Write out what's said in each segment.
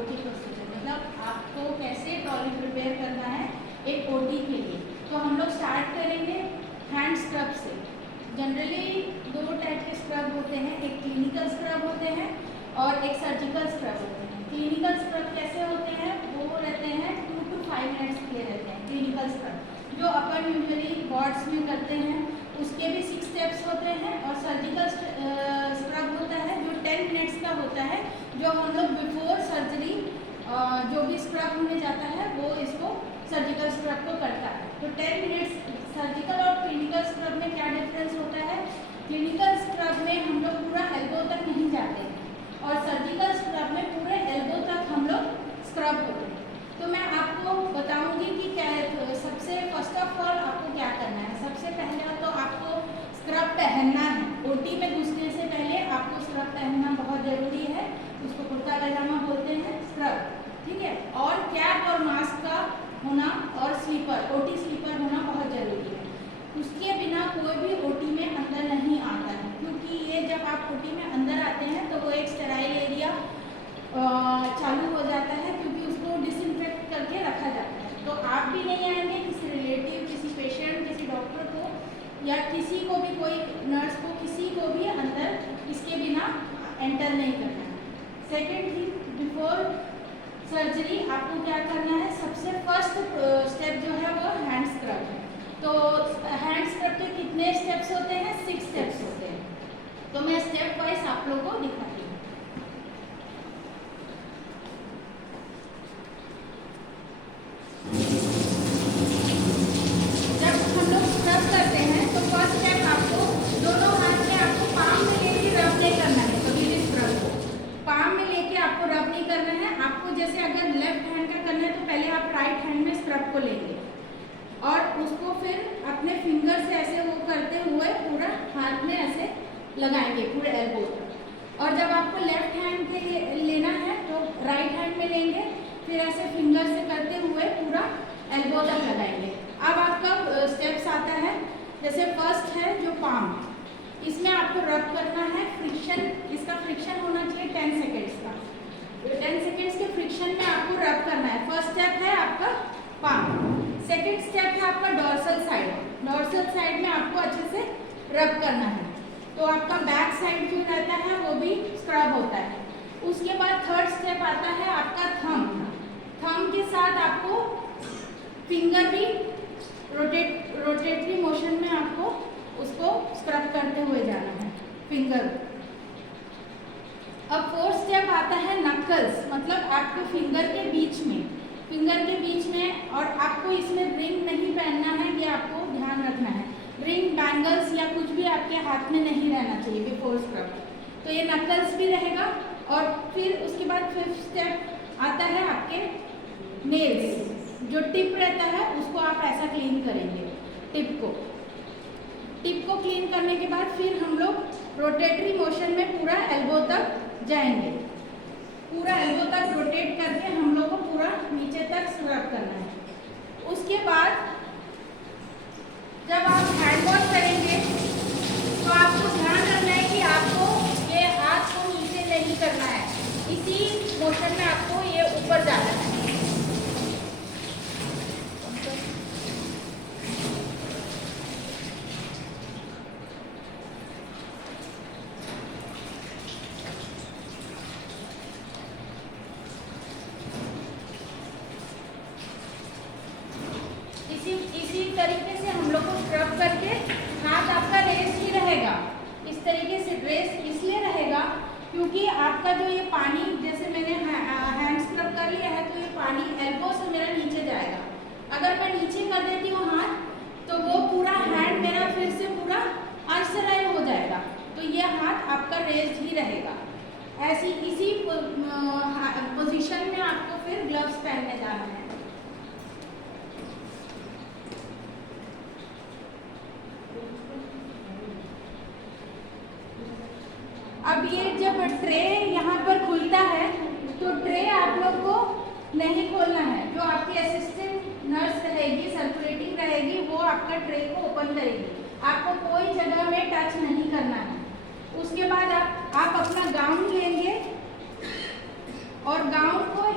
OT procedure मतलब आपको कैसे ट्रॉली प्रिपेयर करना है एक ओटी के लिए। तो हम लोग स्टार्ट करेंगे हैंड स्क्रब से। जनरली दो टाइप के स्क्रब होते हैं, एक क्लिनिकल स्क्रब होते हैं और एक सर्जिकल स्क्रब होते हैं। क्लिनिकल स्क्रब कैसे होते हैं, वो रहते हैं 2 to 5 मिनट्स के लिए रहते हैं क्लिनिकल स्क्रब, जो अपन यूजुअली वार्ड्स में करते हैं। उसके भी 6 स्टेप्स होते हैं। और सर्जिकल स्क्रब होता है जो 10 मिनट्स का होता है, जो हम लोग बिफोर सर्जरी जो भी स्क्रब होने जाता है वो इसको सर्जिकल स्क्रब को करता है। तो 10 मिनट्स सर्जिकल और क्लिनिकल स्क्रब में क्या डिफरेंस होता है, क्लिनिकल स्क्रब में हम लोग पूरा एल्बो तक नहीं जाते हैं और सर्जिकल स्क्रब में पूरे एल्बो तक हम लोग स्क्रब होते हैं। तो मैं आपको बताऊंगी कि क्या सबसे फर्स्ट ऑफ ऑल आपको क्या करना है। सबसे पहले तो आपको स्क्रब पहनना है। ओटी में घुसने से पहले आपको स्क्रब पहनना बहुत ज़रूरी है। उसको कुर्ता पैजामा बोलते हैं, स्क्रब, ठीक है। और कैप और मास्क का होना और स्लीपर, ओटी स्लीपर होना बहुत ज़रूरी है। उसके बिना कोई भी ओटी में अंदर नहीं आता है, क्योंकि ये जब आप ओटी में अंदर आते हैं तो वो एक स्टेराइल एरिया चालू हो जाता है, क्योंकि उसको डिसइंफेक्ट करके रखा जाता है। तो आप भी नहीं आएंगे, किसी रिलेटिव, किसी पेशेंट, किसी डॉक्टर को या किसी को भी, कोई नर्स को, किसी को भी अंदर इसके बिना एंटर नहीं करना है। सेकेंड थिंग, बिफोर सर्जरी आपको क्या करना है, सबसे फर्स्ट स्टेप जो है वो हैंड स्क्रब है। तो हैंड स्क्रब के कितने स्टेप्स होते हैं, 6 स्टेप्स होते हैं। तो मैं स्टेप वाइज आप लोगों को दिखाती हूँ। जब हम लोग स्क्रब करते हैं तो फर्स्ट स्टेप आपको दोनों हाथ में आपको पाम में लेके रब नहीं करना है। कभी भी स्क्रब को पाम में लेके आपको रब नहीं करना है। आपको जैसे अगर लेफ्ट हैंड का करना है तो पहले आप राइट हैंड में स्क्रब को लेंगे और उसको फिर अपने फिंगर से ऐसे वो करते हुए पूरा हाथ में ऐसे लगाएंगे पूरे एल्बो तक। और जब आपको लेफ्ट हैंड के लिए लेना है तो राइट हैंड में लेंगे, फिर ऐसे फिंगर से करते हुए पूरा एल्बो तक लगाएंगे। अब आपका स्टेप्स आता है, जैसे फर्स्ट है जो पाम, इसमें आपको रब करना है। फ्रिक्शन, इसका फ्रिक्शन होना चाहिए 10 सेकेंड्स का। 10 सेकेंड्स के फ्रिक्शन में आपको रब करना है। फर्स्ट स्टेप है आपका पाम। सेकेंड स्टेप है आपका डॉर्सल साइड। डॉर्सल साइड में आपको अच्छे से रब करना है। तो आपका बैक साइड जो रहता है वो भी स्क्रब होता है। उसके बाद थर्ड स्टेप आता है आपका थंब। थंब के साथ आपको फिंगर भी रोटेटरी मोशन में आपको उसको स्क्रब करते हुए जाना है, फिंगर। अब फोर्थ स्टेप आता है नकल्स, मतलब आपको फिंगर के बीच में, और आपको इसमें रिंग नहीं पहनना है, ये आपको ध्यान रखना है। रिंग, बैंगल्स या कुछ भी आपके हाथ में नहीं रहना चाहिए बिफोर स्क्रब। तो ये नकल्स भी रहेगा। और फिर उसके बाद फिफ्थ स्टेप आता है आपके नेल्स। जो टिप रहता है उसको आप ऐसा क्लीन करेंगे, टिप को क्लीन करने के बाद फिर हम लोग रोटेटरी मोशन में पूरा एल्बो तक जाएंगे। पूरा एल्बो तक रोटेट करके हम लोग को पूरा नीचे तक स्क्रब करना है। उसके बाद जब आप हैंड वॉश करेंगे तो आपको ध्यान रखना है कि आपको ये हाथ को नीचे नहीं करना है, इसी मोशन में आपको ये ऊपर जाना है। इसी तरीके से हम लोग को स्क्रब करके हाथ आपका रेस्ट ही रहेगा। इस तरीके से रेस्ट इसलिए रहेगा क्योंकि आपका जो ये पानी, जैसे मैंने हैंड स्क्रब कर लिया है तो ये पानी एल्बो से मेरा नीचे जाएगा। अगर मैं नीचे कर देती हूँ हाथ तो वो पूरा हैंड मेरा फिर से पूरा अनस्टेराइल हो जाएगा। तो ये हाथ आपका रेस्ट ही रहेगा। ऐसी इसी पोजीशन में आपको फिर ग्लव्स पहनने जाना है। अब ये जब ट्रे यहाँ पर खुलता है तो ट्रे आप लोग को नहीं खोलना है। जो आपकी असिस्टेंट नर्स रहेगी, सर्कुलेटिंग रहेगी, वो आपका ट्रे को ओपन करेगी। आपको कोई जगह में टच नहीं करना है। उसके बाद आप अपना गाउन लेंगे और गाउन को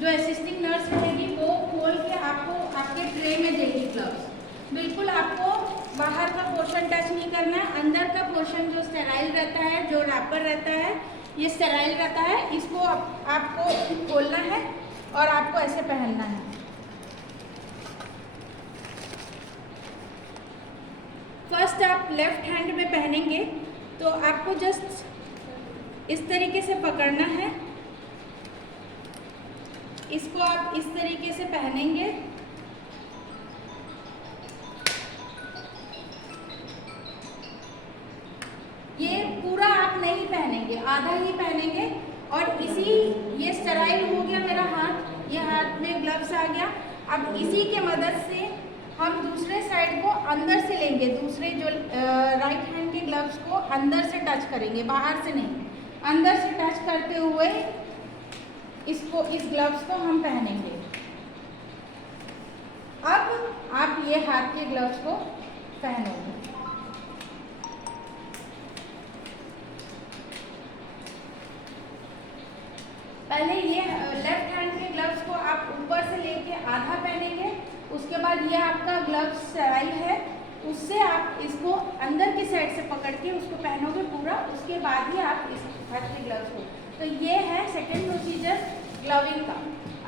जो असिस्टिंग नर्स रहेगी वो खोल के आपको आपके ट्रे में देगी ग्लव्स। बिल्कुल आपको बाहर का पोर्शन टच नहीं करना है, अंदर का पोर्शन जो स्टेराइल रहता है, जो रैपर रहता है, ये स्टेराइल रहता है, इसको आपको खोलना है और आपको ऐसे पहनना है। फर्स्ट आप लेफ्ट हैंड में पहनेंगे तो आपको जस्ट इस तरीके से पकड़ना है, इसको आप इस तरीके से पहनेंगे। ये पूरा आप नहीं पहनेंगे, आधा ही पहनेंगे और ये स्टेराइल हो गया मेरा हाथ, ये हाथ में ग्लव्स आ गया। अब इसी के मदद से हम दूसरे साइड को अंदर से लेंगे, दूसरे जो राइट हैंड के ग्लव्स को अंदर से टच करेंगे, बाहर से नहीं, अंदर से टच करते हुए इस ग्लव्स को हम पहनेंगे। अब आप ये हाथ के ग्लव्स को पहनोगे। पहले ये लेफ्ट हैंड के ग्लव्स को आप ऊपर से लेके आधा पहनेंगे, उसके बाद ये आपका ग्लव्स स्टेराइल है, उससे आप इसको अंदर की साइड से पकड़ के उसको पहनोगे पूरा, उसके बाद ही आप इस हाथ के ग्लव्स को। तो ये है सेकेंड प्रोसीजर ग्लविंग का।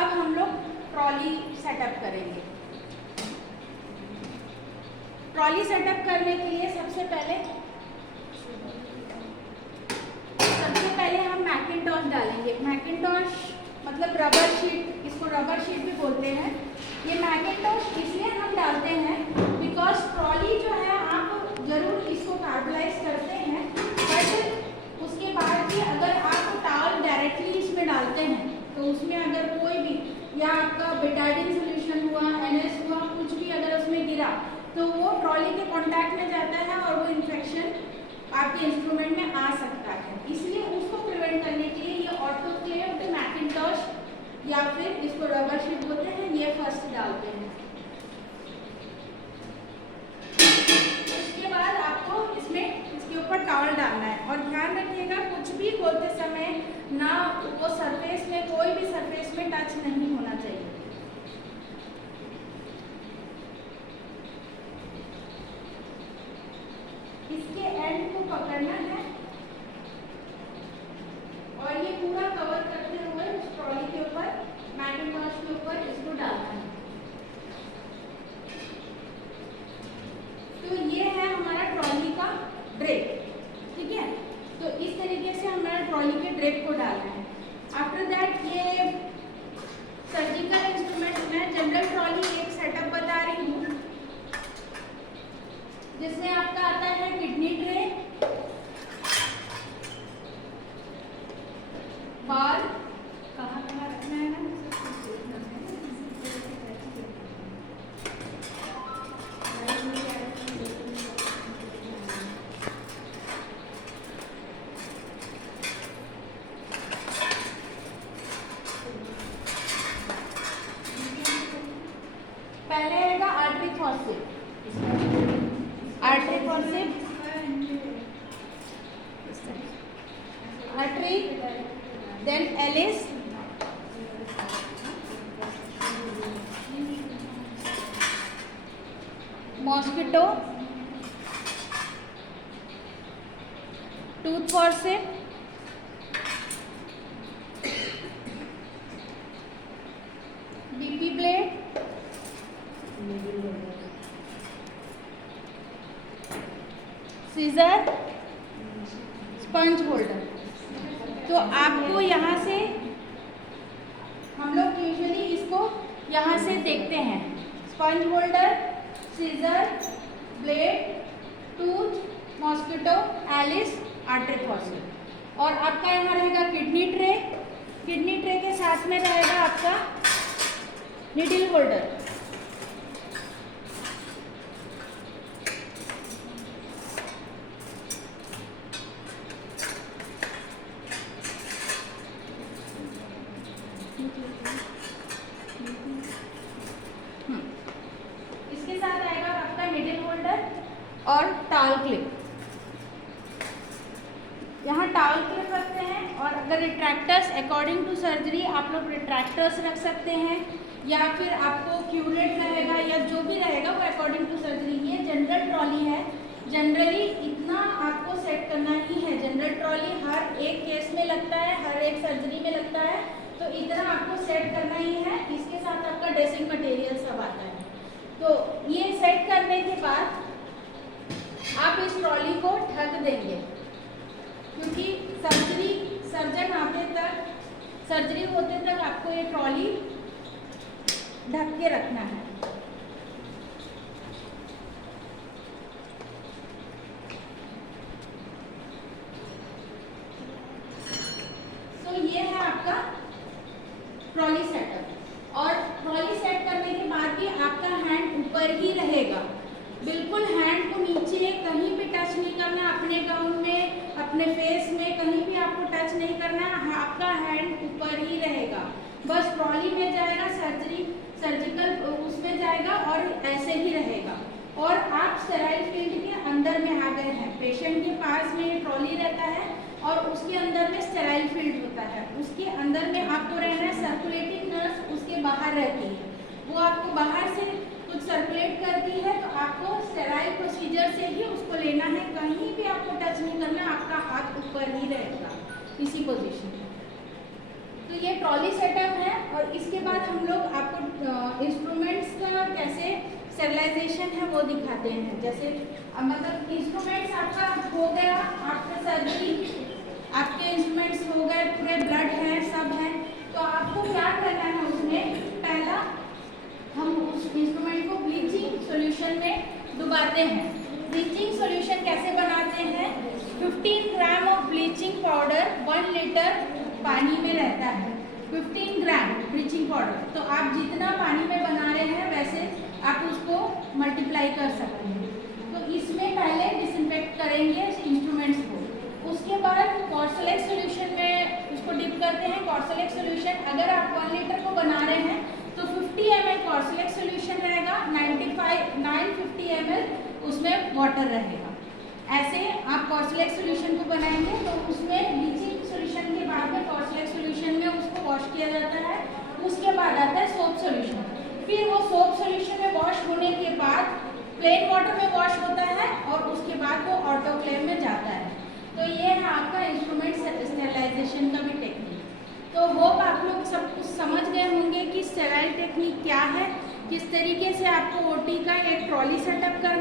अब हम लोग ट्रॉली सेटअप करेंगे। ट्रॉली सेटअप करने के लिए सबसे पहले हम मैकिंटॉश डालेंगे। मैकिंटॉश मतलब रबर शीट, इसको रबर शीट भी बोलते हैं। ये मैकिंटॉश इसलिए हम डालते हैं बिकॉज ट्रॉली जो है आप जरूर इसको कार्बलाइज करते हैं, बट उसके बाद भी अगर आप टावल डायरेक्टली इसमें डालते हैं तो उसमें अगर कोई भी या आपका बेटाडीन सोल्यूशन हुआ, NS हुआ, कुछ भी अगर उसमें गिरा तो वो ट्रॉली के कांटेक्ट में जाता है और वो इन्फेक्शन आपके इंस्ट्रूमेंट में आ सकता है। इसलिए उसको प्रिवेंट करने के लिए ये ऑटोक्लेव्ड मैकिंटॉश या फिर इसको रबर शीट बोलते हैं, ये फर्स्ट डालते हैं। उसके बाद आपको इसके ऊपर टॉवल डालना है और ध्यान रखिएगा कुछ भी खोलते समय ना वो सरफेस में, कोई भी सरफेस में टच नहीं होना चाहिए। इसके एंड को पकड़ना है और ये पूरा कवर करते हुए उस ट्रॉली के ऊपर, मैकिंटॉश के ऊपर इसको डालना है। तो ये है हमारा ट्रॉली का ड्रेप, ठीक है। तो इस तरीके से हमारा ट्रॉली के ड्रेप को डालना है। आफ्टर दैट ये सर्जिकल इंस्ट्रूमेंट में जनरल ट्रॉली एक सेटअप बता रही हूँ, जिसमें आपका आता है किडनी ट्रे, बाल कहाँ रखना है ना, पहले आएगा artery forceps, artery, then Allis, mosquito, tooth forceps, BP blade, scissor, sponge holder. तो आपको यहाँ से, हम लोग यूजुअली इसको यहाँ से देखते हैं, sponge holder, scissor, blade, tooth, mosquito, Allis, artery forceps. और आपका यहाँ रहेगा किडनी ट्रे, किडनी ट्रे के साथ में रहेगा आपका निडल होल्डर। इसके साथ आएगा आपका निडल होल्डर और टावल क्लिप। यहाँ टावल क्लिप रखते हैं और अगर रिट्रैक्टर्स अकॉर्डिंग टू सर्जरी आप लोग रिट्रैक्टर्स रख सकते हैं, या फिर आपको क्यूरेट रहेगा या जो भी रहेगा वो अकॉर्डिंग टू सर्जरी। ये जनरल ट्रॉली है, जनरली इतना आपको सेट करना ही है। जनरल ट्रॉली हर एक केस में लगता है, हर एक सर्जरी में लगता है, तो इतना आपको सेट करना ही है। इसके साथ आपका ड्रेसिंग मटेरियल सब आता है। तो ये सेट करने के बाद आप इस ट्रॉली को ढक देंगे, क्योंकि सर्जन आते तक, सर्जरी होते तक आपको ये ट्रॉली ढक के रखना है। तो ये है आपका ट्रॉली सेटअप। और ट्रॉली सेट करने के बाद भी आपका हैंड ऊपर ही रहेगा, बिल्कुल हैंड को नीचे कहीं भी टच नहीं करना। अपने गाउन में, अपने फेस में कहीं भी आपको टच नहीं करना है, आपका हैंड ऊपर ही रहेगा। बस ट्रॉली में जाएगा, सर्जिकल उसमें जाएगा और ऐसे ही रहेगा। और आप स्टेराइल फील्ड के अंदर में आ गए हैं। पेशेंट के पास में ये ट्रॉली रहता है और उसके अंदर में स्टेराइल फील्ड होता है। उसके अंदर में आपको रहना है। सर्कुलेटिंग नर्स उसके बाहर रहती है, वो आपको बाहर से कुछ सर्कुलेट करती है, तो आपको स्टेराइल प्रोसीजर से ही उसको लेना है। कहीं भी आपको टच नहीं करना, आपका हाथ ऊपर ही रहेगा इसी पोजीशन में। तो ये ट्रॉली सेटअप है। और इसके बाद हम लोग आपको इंस्ट्रूमेंट्स का कैसे स्टेरिलाइजेशन है वो दिखाते हैं। जैसे मतलब इंस्ट्रूमेंट्स आपका हो गया, आफ्टर सर्जरी आपके इंस्ट्रूमेंट्स हो गए, पूरे ब्लड है, सब है, तो आपको क्या करना है उसमें, पहला हम उस इंस्ट्रूमेंट को ब्लीचिंग सॉल्यूशन में डुबाते हैं। ब्लीचिंग सॉल्यूशन कैसे बनाते हैं, 15 gram of bleaching powder 1 litre पानी में रहता है। 15 ग्राम ब्लीचिंग पाउडर, तो आप जितना पानी में बना रहे हैं वैसे आप उसको मल्टीप्लाई कर सकते हैं। तो इसमें पहले डिसइंफेक्ट करेंगे इंस्ट्रूमेंट्स को, उसके बाद कॉर्सोलेक्स सॉल्यूशन में उसको डिप करते हैं। कॉर्सोलेक्स सॉल्यूशन अगर आप 1 लीटर को बना रहे हैं तो 50 ml कॉर्सोलेक्स सॉल्यूशन रहेगा, 950 ml उसमें वाटर रहेगा। ऐसे आप कॉर्सोलेक्स सॉल्यूशन को बनाएंगे तो उसमें ब्लीचिंग सॉल्यूशन के बाद में कॉर्सोलेक्स सॉल्यूशन में उसको वॉश किया जाता है। उसके बाद आता है सोप सॉल्यूशन, फिर वो सोप सॉल्यूशन में वॉश होने के बाद प्लेन वाटर में वॉश होता है और उसके बाद वो ऑटोक्लेव में जाता है। तो ये है आपका इंस्ट्रूमेंट स्टेरिलाइजेशन का भी टेक्निक। तो होप आप लोग सब कुछ समझ गए होंगे कि स्टेराइल टेक्निक क्या है, किस तरीके से आपको ओटी का एक ट्रॉली सेटअप करना